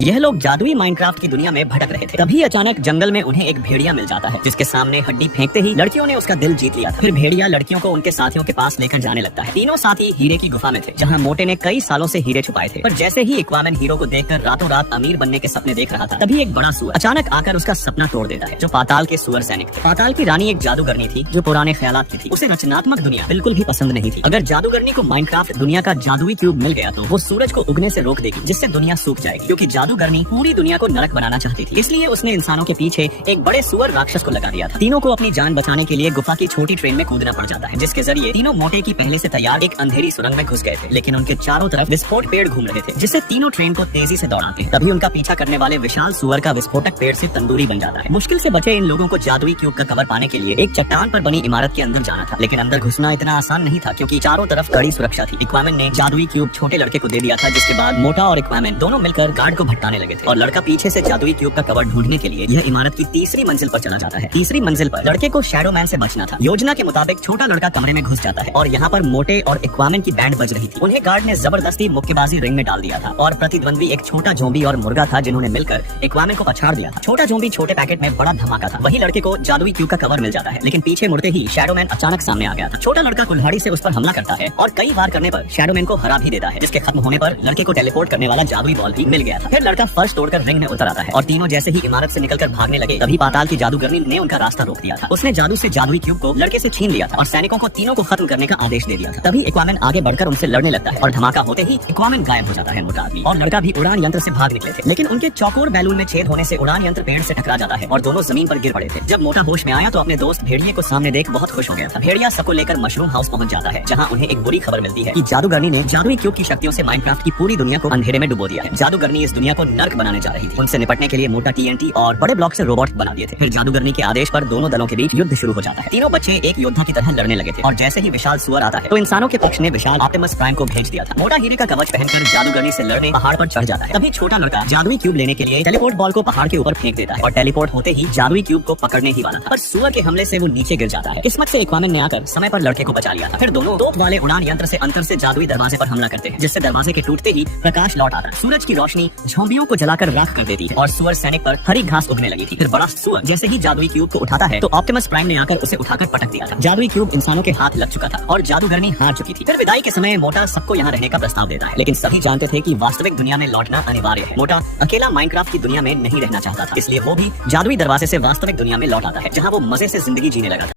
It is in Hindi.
यह लोग जादुई माइनक्राफ्ट की दुनिया में भटक रहे थे। तभी अचानक जंगल में उन्हें एक भेड़िया मिल जाता है, जिसके सामने हड्डी फेंकते ही लड़कियों ने उसका दिल जीत लिया था। फिर भेड़िया लड़कियों को उनके साथियों के पास लेकर जाने लगता है। तीनों साथी हीरे की गुफा में थे, जहाँ मोटे ने कई सालों से हीरे छुपाए थे। पर जैसे ही एक्वामैन हीरो को देखकर रातों रात अमीर बनने के सपने देख रहा था, तभी एक बड़ा सुअर अचानक आकर उसका सपना तोड़ देता है, जो पाताल के सुअर सैनिक थे। पाताल की रानी एक जादूगरनी थी, जो पुराने ख्यालात की थी। उसे रचनात्मक दुनिया बिल्कुल भी पसंद नहीं थी। अगर जादूगरनी को माइनक्राफ्ट दुनिया का जादुई क्यूब मिल गया तो वो सूरज को उगने से रोक देगी, जिससे दुनिया सूख जाएगी। क्योंकि जादूगरनी पूरी दुनिया को नरक बनाना चाहती थी, इसलिए उसने इंसानों के पीछे एक बड़े सुअर राक्षस को लगा दिया था। तीनों को अपनी जान बचाने के लिए गुफा की छोटी ट्रेन में कूदना पड़ जाता है, जिसके जरिए तीनों मोटे की पहले से तैयार एक अंधेरी सुरंग में घुस गए थे। लेकिन उनके चारों तरफ विस्फोट पेड़ घूम रहे थे, जिससे तीनों ट्रेन को तेजी से दौड़ाते हैं। तभी उनका पीछा करने वाले विशाल सुअर का विस्फोटक पेड़ से तंदूरी बन जाता है। मुश्किल से बचे इन लोगों को जादुई क्यूब का कवर पाने के लिए एक चट्टान पर बनी इमारत के अंदर जाना था। लेकिन अंदर घुसना इतना आसान नहीं था, क्योंकि चारों तरफ कड़ी सुरक्षा थी। एक्वामैन ने जादुई क्यूब छोटे लड़के को दे दिया था, जिसके बाद मोटा और एक्वामैन दोनों मिलकर गार्ड को भटकाने लगे थे। और लड़का पीछे से जादुई क्यूब का कवर ढूंढने के लिए यह इमारत की तीसरी मंजिल पर चला जाता है। तीसरी मंजिल पर लड़के को शैडो मैन से बचना था। योजना के मुताबिक छोटा लड़का कमरे में घुस जाता है और यहाँ पर मोटे और एक्वामैन की बैंड बज रही थी। उन्हें गार्ड ने जबरदस्ती मुक्केबाजी रिंग में डाल दिया था और प्रतिद्वंदी एक छोटा जोम्बी और मुर्गा था, जिन्होंने मिलकर एक्वामैन को पछाड़ दिया था। छोटा जोम्बी छोटे पैकेट में बड़ा धमाका था। वही लड़के को जादुई क्यूब का कवर मिल जाता है, लेकिन पीछे मुड़ते ही शैडो मैन अचानक सामने आ गया था। छोटा लड़का कुल्हाड़ी से उस पर हमला करता है और कई बार करने पर शैडो मैन को हरा भी देता है, जिसके खत्म होने पर लड़के को टेलीपोर्ट करने वाला जादुई बॉल भी मिल गया था। फिर लड़का फर्श तोड़कर रिंग में उतर आता है और तीनों जैसे ही इमारत से निकलकर भागने लगे, तभी पाताल की जादूगरनी ने उनका रास्ता रोक दिया था। उसने जादू से जादुई क्यूब को लड़के से छीन लिया था और सैनिकों को तीनों को खत्म करने का आदेश दे दिया था। तभी एक्वामैन आगे बढ़कर उनसे लड़ने लगता है और धमाका होते ही एक्वामैन गायब हो जाता है। मोटा आदमी और लड़का भी उड़ान यंत्र से भाग निकले थे, लेकिन उनके चौकोर बैलून में छेद होने से उड़ान यंत्र पेड़ से टकरा जाता है और दोनों जमीन पर गिर पड़े थे। जब मोटा होश में आया तो अपने दोस्त भेड़िए को सामने देख बहुत खुश हो गया था। भेड़िया सबको लेकर मशरूम हाउस पहुंच जाता है, जहाँ उन्हें एक बुरी खबर मिलती है कि जादूगरनी ने जादुई क्यूब की शक्तियों से माइनक्राफ्ट की पूरी दुनिया को अंधेरे में डुबो दिया है। जादूगरनी इस दुनिया को नर्क बनाने जा रही थी। उनसे निपटने के लिए मोटा TNT और बड़े ब्लॉक से रोबोट बना दिए थे। फिर जादूगरनी के आदेश पर दोनों दलों के बीच युद्ध शुरू हो जाता है। तीनों बच्चे एक योद्धा की तरह लड़ने लगे थे और जैसे ही विशाल सुअर आता है तो इंसानों के पक्ष ने विशाल ऑप्टिमस प्राइम को भेज दिया था। मोटा हीरे का कवच पहनकर जादूगरनी से लड़ने पहाड़ पर चढ़ जाता है। तभी छोटा लड़का जादुई क्यूब लेने के लिए टेलीपोर्ट बॉल को पहाड़ के ऊपर फेंक देता है और टेलीपोर्ट होते ही जादुई क्यूब को पकड़ने ही वाला था, पर सुअर के हमले से वो नीचे गिर जाता है। किस्मत से एक्वामैन ने आकर समय पर लड़के को बचा लिया था। फिर दोनों तोप वाले उड़ान यंत्र से अंतर से जादुई दरवाजे पर हमला करते हैं, जिससे दरवाजे के टूटते ही प्रकाश लौट आता है। सूरज की रोशनी झोंबियों को जलाकर राख कर देती है और सुअर सैनिक पर हरी घास उगने लगी थी। फिर बड़ा सुअर जैसे ही जादुई क्यूब को उठाता है तो ऑप्टिमस प्राइम ने आकर उसे उठाकर पटक दिया था। जादुई क्यूब इंसानों के हाथ लग चुका था और जादूगरनी हार चुकी थी। फिर विदाई के समय मोटा सबको यहाँ रहने का प्रस्ताव देता है, लेकिन सभी जानते थे कि वास्तविक दुनिया में लौटना अनिवार्य है। मोटा अकेला माइनक्राफ्ट की दुनिया में नहीं रहना चाहता था, इसलिए वो भी जादुई दरवाजे से वास्तविक दुनिया में लौट आता है, जहाँ वो मजे से जिंदगी जीने लगा था।